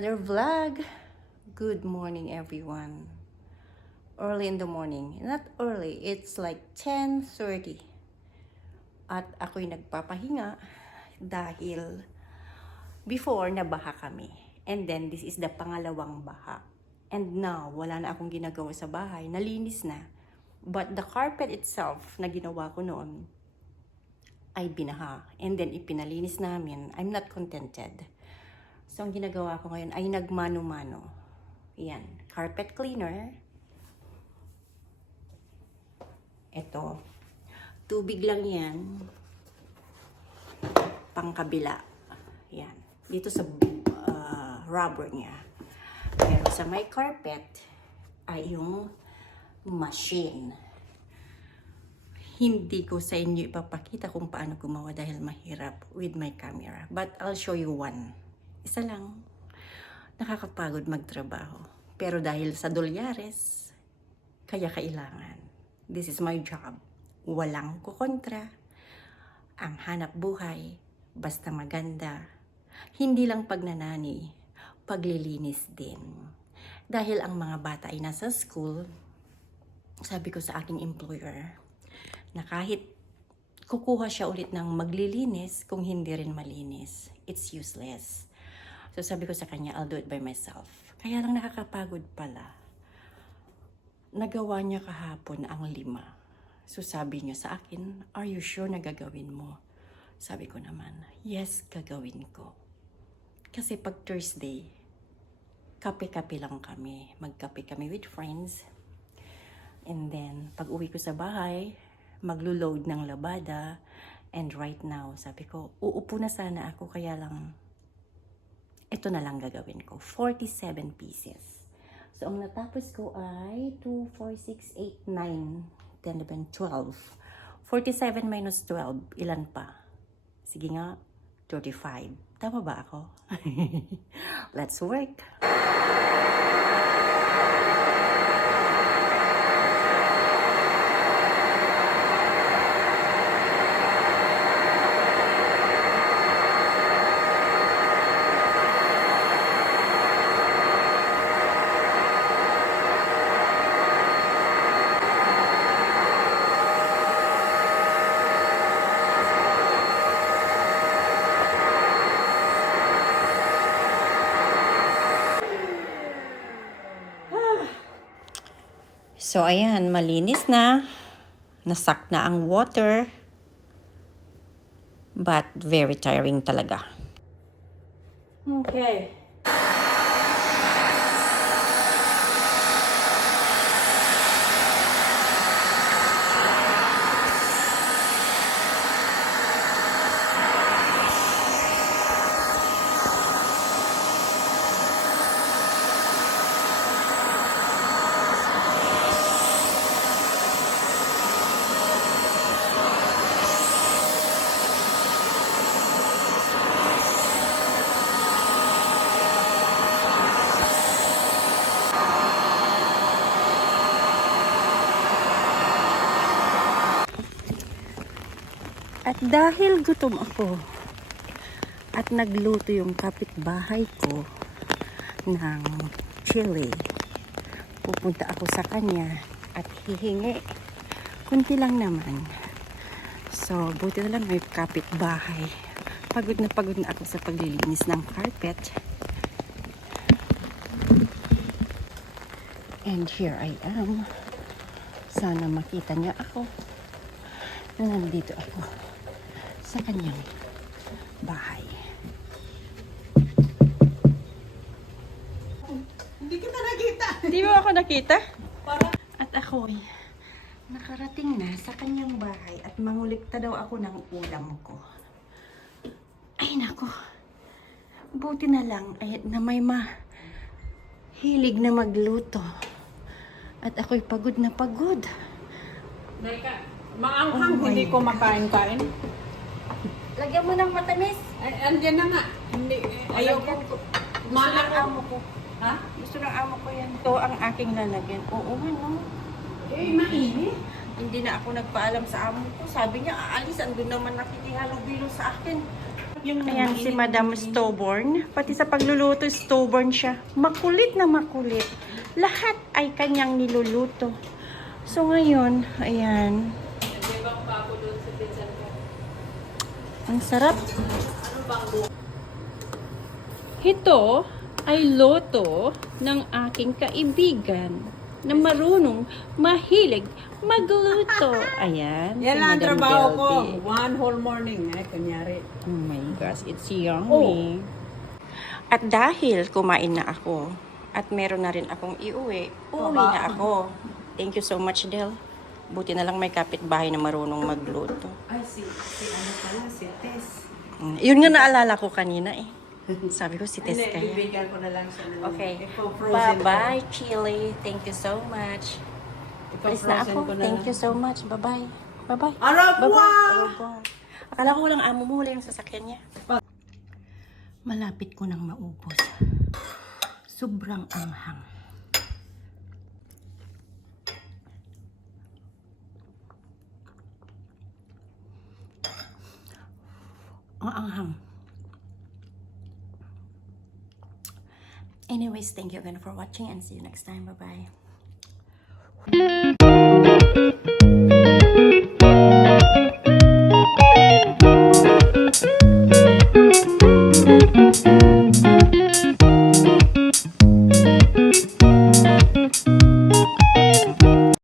another vlog. Good morning, everyone. Early in the morning. Not early, it's like 10:30. At ako'y nagpapahinga dahil before nabaha kami. And then this is the pangalawang baha. And now, wala na akong ginagawa sa bahay. Nalinis na. But the carpet itself na ginawa ko noon ay binaha. And then ipinalinis namin. I'm not contented. So, ang ginagawa ko ngayon ay nagmano-mano. Yan. Carpet cleaner. Ito. Tubig lang yan. Pangkabila. Yan. Dito sa rubber niya. Pero sa my carpet ay yung machine. Hindi ko sa inyo ipapakita kung paano gumawa dahil mahirap with my camera. But I'll show you one. Isa lang. Nakakapagod magtrabaho. Pero dahil sa dolyares, kaya kailangan. This is my job. Walang kukontra. Ang hanap buhay, basta maganda. Hindi lang pagnanani, paglilinis din. Dahil ang mga bata ay nasa school, sabi ko sa aking employer, na kahit kukuha siya ulit ng maglilinis kung hindi rin malinis, it's useless. So sabi ko sa kanya, I'll do it by myself. Kaya lang nakakapagod pala. Nagawa niya kahapon ang 5. So sabi niya sa akin, are you sure na gagawin mo? Sabi ko naman, yes, gagawin ko. Kasi pag Thursday, kape-kape lang kami. Magkape kami with friends. And then, pag uwi ko sa bahay, maglo-load ng labada. And right now, sabi ko, uupo na sana ako, kaya lang, ito na lang gagawin ko. 47 pieces. So, ang natapos ko ay 2, 4, 6, 8, 9, 10, 11, 12. 47 minus 12, ilan pa? Sige nga, 35. Tama ba ako? Let's work! So, ayan, malinis na. Nasak na ang water. But, very tiring talaga. Okay. At dahil gutom ako at nagluto yung kapitbahay ko ng chili, pupunta ako sa kanya at hihingi. Kunti lang naman. So, buti na lang may kapitbahay. Pagod na ako sa paglilinis ng carpet. And here I am. Sana makita niya ako. Nandito ako sa kanyang bahay. Hindi kita nakita. Hindi mo ako nakita? At ako nakarating na sa kanyang bahay at mangulikta daw ako ng ulam ko. Ay nako. Buti na lang na may hilig na magluto. At ako'y pagod na pagod. Deka, maanghang, hindi ko makain-kain. Lagyan mo ng matamis. Ay, andyan na nga. Hindi, ayaw ko. Gusto ng amo ko. Ha? Gusto ng amo ko yan. Ito ang aking lalagyan. Oo nga, no? Eh, mainit. Hindi na ako nagpaalam sa amo ko. Sabi niya, aalis. Andun naman nakikihalubilo sa akin. yung Ayan si Madam Stowborn. Pati sa pagluluto, stowborn siya. Makulit na makulit. Lahat ay kanyang niluluto. So ngayon, ayan. Ang sarap. Ito ay loto ng aking kaibigan na marunong, mahilig magluto. Ayan. Yan si lang ang Madam trabaho ko. Delby. One whole morning. Ay, kunyari. Oh my gosh, it's yummy. At dahil kumain na ako, at meron na rin akong uuwi na ako. Thank you so much, Del. Buti na lang may kapitbahay na marunong magluto. Ay, si ano pala, si Tess. Yun nga naalala ko kanina eh. Sabi ko si Tess Hindi, kaya. bibigyan ko na lang siya ng Okay. Ipofrozen Bye-bye, Chili. Thank you so much. Alis na ako. Thank you so much. Bye-bye. Bye-bye. Au revoir! Bye-bye. Au revoir. Akala ko walang amo mo, wala yung sasakyan niya. Malapit ko nang maubos. Sobrang anghang. Ang anghang. Anyways, thank you again for watching and see you next time. Bye-bye.